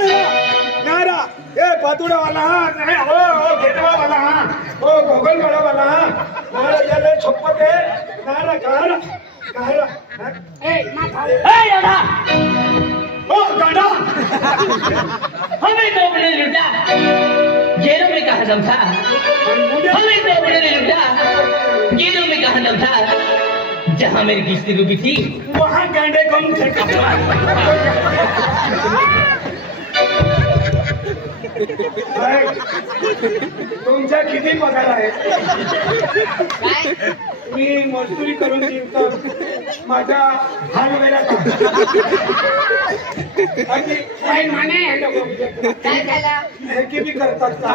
नारा ए पातुड़ा वाला नहीं ओ घेटवा वाला ओ गोगल बड़ा वाला नारा चले छप्पके नारा कहरा कहरा ए यादा ओ गाड़ा हमें तो बड़े लुटा जेलों में कहा दम था हमें तो बड़े लुटा जेलों में कहा दम था जहाँ मेरी किस्ती रुकी थी वहाँ गांडे कम थे तुमचा किती पगार आहे मी मजदुरी करून तर माझा हाल वेळा हे बी करतात का